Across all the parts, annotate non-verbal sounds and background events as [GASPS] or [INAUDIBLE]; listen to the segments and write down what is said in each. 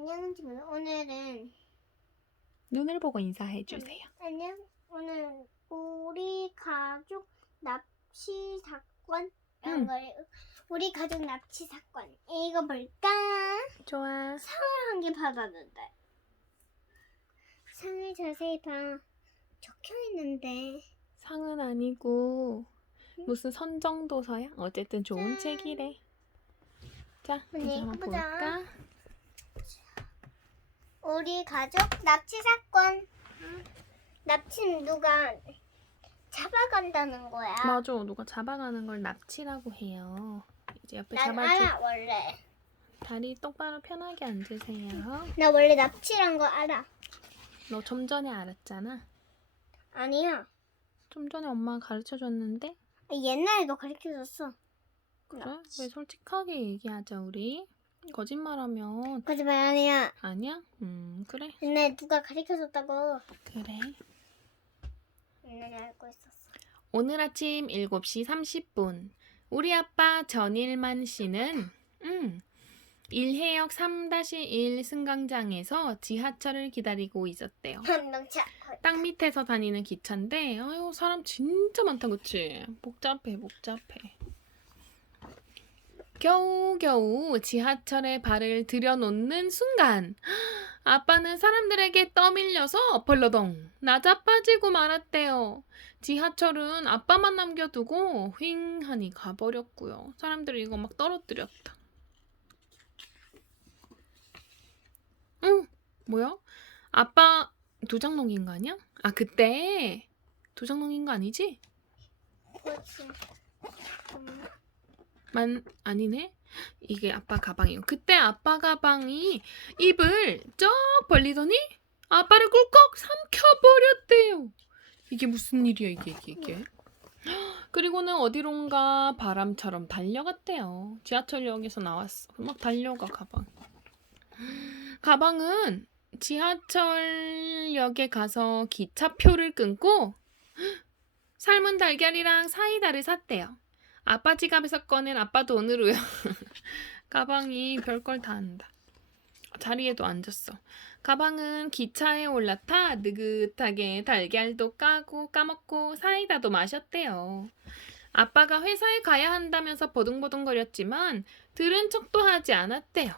안녕 친구들 오늘은 눈을 보고 인사해 주세요. 안녕 오늘 우리 가족 납치 사건 걸 우리 가족 납치 사건 이거 볼까? 좋아. 한개 받았는데 상을 자세히 봐 적혀 있는데 상은 아니고 무슨 선정도서야? 어쨌든 좋은 짠. 책이래. 자, 언니, 이제 한번 보자. 볼까? 우리 가족 납치 사건 납치는 누가 잡아간다는 거야. 맞아, 누가 잡아가는 걸 납치라고 해요. 이제 옆에 난 잡아줘. 알아 원래. 다리 똑바로 편하게 앉으세요. 나 원래 납치란 거 알아. 너 좀 전에 알았잖아. 아니야. 좀 전에 엄마가 가르쳐 줬는데. 옛날에도 가르쳐 줬어. 그래? 왜 솔직하게 얘기하자 우리? 거짓말하면 거짓말 아니야. 아니야? 음, 그래. 옛날에 누가 가르쳐줬다고. 그래. 옛날에 알고 있었어. 오늘 아침 7시 30분 우리 아빠 전일만 씨는 음, 일해역 3-1 승강장에서 지하철을 기다리고 있었대요. 한명차 땅 밑에서 다니는 기차인데 아유 사람 진짜 많다 그치? 복잡해 복잡해. 겨우겨우 지하철에 발을 들여놓는 순간 아빠는 사람들에게 떠밀려서 벌러덩 나자빠지고 말았대요. 지하철은 아빠만 남겨두고 휑 하니 가버렸고요. 사람들이 이거 막 떨어뜨렸다. 응, 뭐야? 아빠 도장 넘긴 거 아니야? 아 그때 도장 넘긴 거 아니지? 그렇지. 음, 만 아니네. 이게 아빠 가방이요. 그때 아빠 가방이 입을 쩍 벌리더니 아빠를 꿀꺽 삼켜버렸대요. 이게 무슨 일이야 이게 이게 이게. 그리고는 어디론가 바람처럼 달려갔대요. 지하철역에서 나왔어. 막 달려가 가방. 가방은 지하철역에 가서 기차표를 끊고 삶은 달걀이랑 사이다를 샀대요. 아빠 지갑에서 꺼낸 아빠 돈으로요. [LAUGHS] 가방이 별걸 다 한다. 자리에도 앉았어. 가방은 기차에 올라타 느긋하게 달걀도 까고 까먹고 사이다도 마셨대요. 아빠가 회사에 가야 한다면서 보둥보둥거렸지만 들은 척도 하지 않았대요.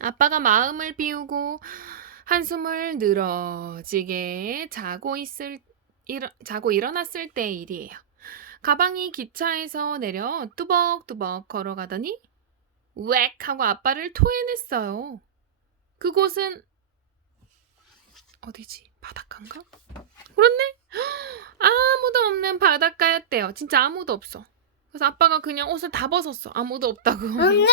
아빠가 마음을 비우고 한숨을 늘어지게 자고 있을 일어, 자고 일어났을 때의 일이에요. 가방이 기차에서 내려 뚜벅뚜벅 걸어가더니 웩 하고 아빠를 토해냈어요. 그곳은 어디지? 바닷가인가? 그렇네. [GASPS] 아무도 없는 바닷가였대요. 진짜 아무도 없어. 그래서 아빠가 그냥 옷을 다 벗었어. 아무도 없다고. 엉덩이.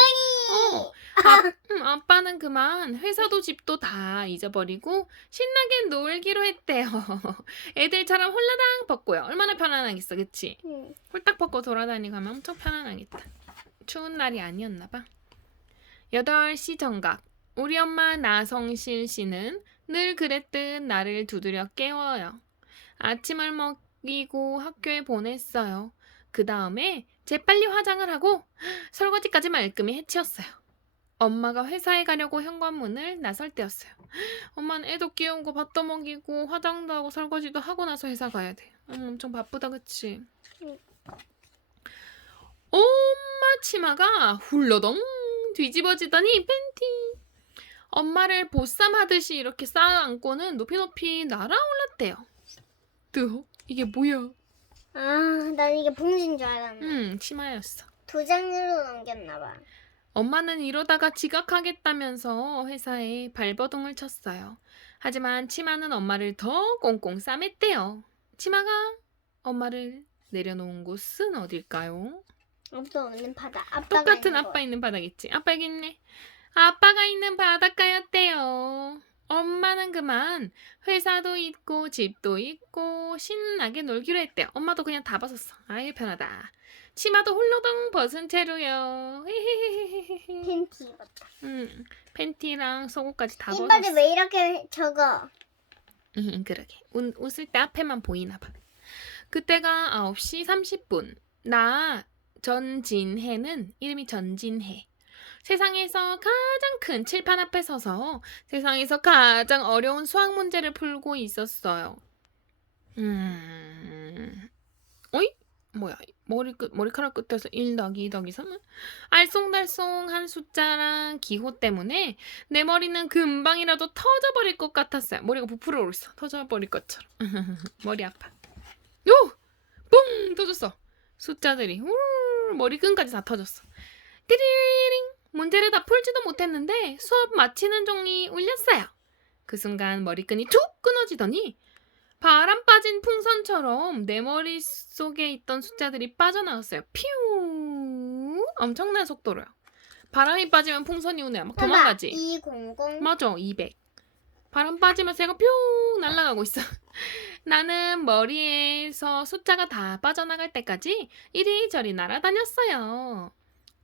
아빠는 그만 회사도 집도 다 잊어버리고 신나게 놀기로 했대요. [LAUGHS] 애들처럼 홀라당 벗고요. 얼마나 편안하겠어, 그치? 응. 홀딱 벗고 돌아다니고 하면 엄청 편안하겠다. 추운 날이 아니었나 봐. 8시 정각. 우리 엄마 나성실 씨는 늘 그랬듯 나를 두드려 깨워요. 아침을 먹이고 학교에 보냈어요. 그 다음에 재빨리 화장을 하고 설거지까지 말끔히 해치웠어요. 엄마가 회사에 가려고 현관문을 나설 때였어요. 엄마는 애도 끼우고 밥도 먹이고 화장도 하고 설거지도 하고 나서 회사 가야 돼. 음, 엄청 바쁘다 그치? 응. 엄마 치마가 훌러덩 뒤집어지더니 팬티 엄마를 보쌈하듯이 이렇게 쌓아 안고는 높이 높이 날아올랐대요. 뜨어? 이게 뭐야? 아, 난 이게 봉지인 줄 알았네. 음, 치마였어. 두 장으로 넘겼나 봐. 엄마는 이러다가 지각하겠다면서 회사에 발버둥을 쳤어요. 하지만 치마는 엄마를 더 꽁꽁 싸맸대요. 치마가 엄마를 내려놓은 곳은 어딜까요? 아무도 없는 바다. 아빠가 똑같은 있는 아빠 곳. 있는 바다겠지. 아빠 여기 있네. 아빠가 있는 바닷가였대요. 엄마는 그만 회사도 있고 집도 있고 신나게 놀기로 했대요. 엄마도 그냥 다 벗었어. 아유 편하다. 치마도 홀로덩 벗은 채로요. 팬티 입었다. 음, 팬티랑 속옷까지 다 이빨이 벗었어. 왜 이렇게 적어? 음, 그러게. 웃, 웃을 때 앞에만 보이나 봐. 그때가 9시 30분. 나 전진혜는 이름이 전진혜. 세상에서 가장 큰 칠판 앞에 서서 세상에서 가장 어려운 수학 문제를 풀고 있었어요. 음, 어이? 뭐야? 머리 끝 머리카락 끝에서 1 더하기 2 더하기 3은 알쏭달쏭한 숫자랑 기호 때문에 내 머리는 금방이라도 터져버릴 것 같았어요. 머리가 부풀어 오르어 터져버릴 것처럼. [LAUGHS] 머리 아파. 요! 뿡! 터졌어. 숫자들이 우 머리끈까지 다 터졌어. 띠리링! 문제를 다 풀지도 못했는데 수업 마치는 종이 울렸어요. 그 순간 머리끈이 툭 끊어지더니 바람 빠진 풍선처럼 내 머릿속에 있던 숫자들이 빠져나갔어요. 퓨! 엄청난 속도로요. 바람이 빠지면 풍선이 오네. 막 도망가지. 200. 맞아, 200. 바람 빠지면서 얘가 뿅 날아가고 있어. [LAUGHS] 나는 머리에서 숫자가 다 빠져나갈 때까지 이리저리 날아다녔어요.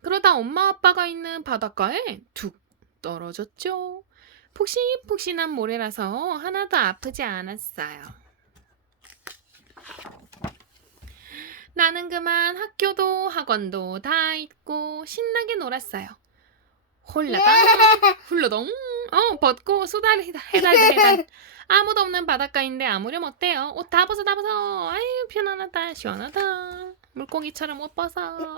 그러다 엄마 아빠가 있는 바닷가에 툭 떨어졌죠. 푹신푹신한 모래라서 하나도 아프지 않았어요. 나는 그만 학교도 학원도 다 잊고 신나게 놀았어요. 홀라당 훌러덩 [LAUGHS] 어 벗고 수다리 해달 해달. 아무도 없는 바닷가인데 아무렴 어때요? 옷 다 벗어 다 벗어. 아유 편안하다 시원하다. 물고기처럼 옷 벗어.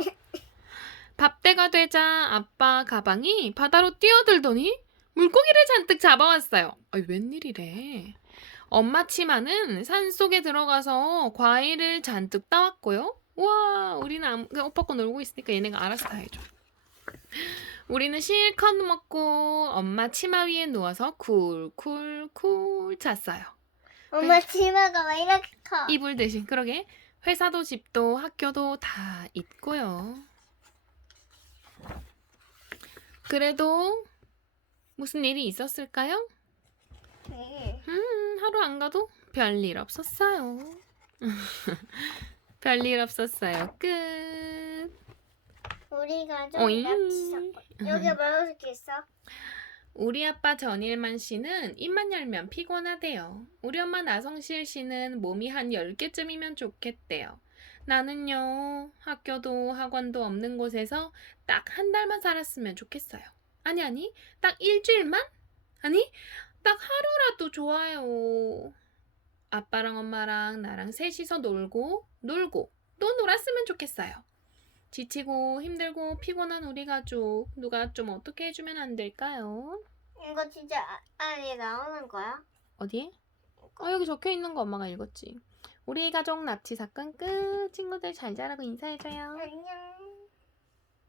밥때가 되자 아빠 가방이 바다로 뛰어들더니 물고기를 잔뜩 잡아왔어요. 아이 웬일이래 엄마 치마는 산속에 들어가서 과일을 잔뜩 따왔고요 와 우리는 아무, 옷 벗고 놀고 있으니까 얘네가 알아서 다 해줘 우리는 실컷 먹고 엄마 치마 위에 누워서 쿨쿨쿨 잤어요. 엄마 치마가 왜 이렇게 커? 이불 대신 그러게 회사도 집도 학교도 다 있고요. 그래도 무슨 일이 있었을까요? 네. 음, 하루 안 가도 별일 없었어요. [LAUGHS] 별일 없었어요. 끝. 우리 가족 오잉. 납치 사건. 여기 뭐라고 적혀 있어? 우리 아빠 전일만 씨는 입만 열면 피곤하대요. 우리 엄마 나성실 씨는 몸이 한 10개쯤이면 좋겠대요. 나는요, 학교도 학원도 없는 곳에서 딱 한 달만 살았으면 좋겠어요. 아니, 아니, 딱 일주일만? 아니, 딱 하루라도 좋아요. 아빠랑 엄마랑 나랑 셋이서 놀고, 놀고, 또 놀았으면 좋겠어요. 지치고 힘들고 피곤한 우리 가족, 누가 좀 어떻게 해주면 안 될까요? 이거 진짜 아- 안에 나오는 거야? 어디에? 어, 여기 적혀 있는 거 엄마가 읽었지. 우리 가족 납치 사건 끝. 친구들 잘 자라고 인사해줘요. 안녕.